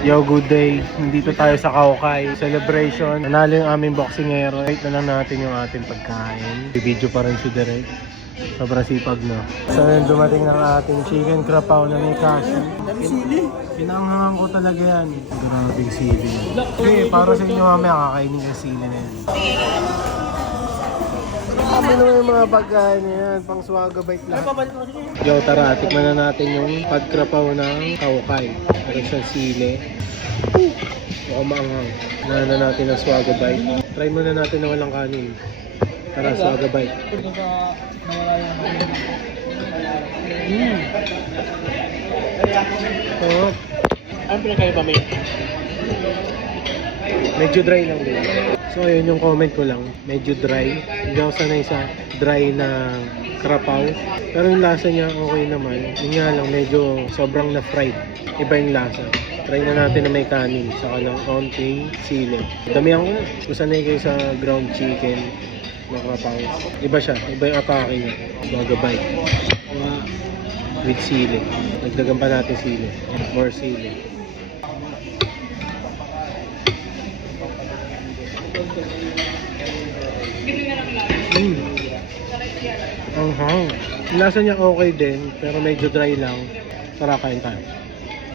Yo, good day. Nandito tayo sa Kaukay celebration. Nanalo yung aming boxingero. Wait na lang natin yung ating pagkain. Video pa rin si Derek. Sobrang sipag na. So yun, dumating ng ating chicken krapaw na may kasha. Dami sili. Pinanghangan ko talaga yan. Grabing sili. Okay, para sa inyo mamaya kakainin yung sili na yan. Ano naman yung mga pagkain na yan? Pang swaga bite lahat. Yo, tara, tikman na natin yung pagkrapaw ng Kaukay. Meron siyang sili. Mukhang maanghang. Nana natin ang swaga bite. Try muna natin na walang kanin. Tara, swaga bite. Oh. Ano pinagkayo pa, mate? Medyo dry lang din. So ayun yung comment ko lang. Medyo dry. Hindi ako sanay sa dry na krapaw. Pero yung lasa niya okay naman. Yun nga lang medyo sobrang na-fried. Iba yung lasa. Try na natin na may kanin. Saka ng konting sili. Damihan ko na. Kung sanay kayo sa ground chicken na krapaw. Iba siya. Iba yung atake niya. Magabay. With sili. Nagdagan pa natin sili. More sili. Ang hang. Lasa niya okay din, pero medyo dry lang. Tara, kain tayo.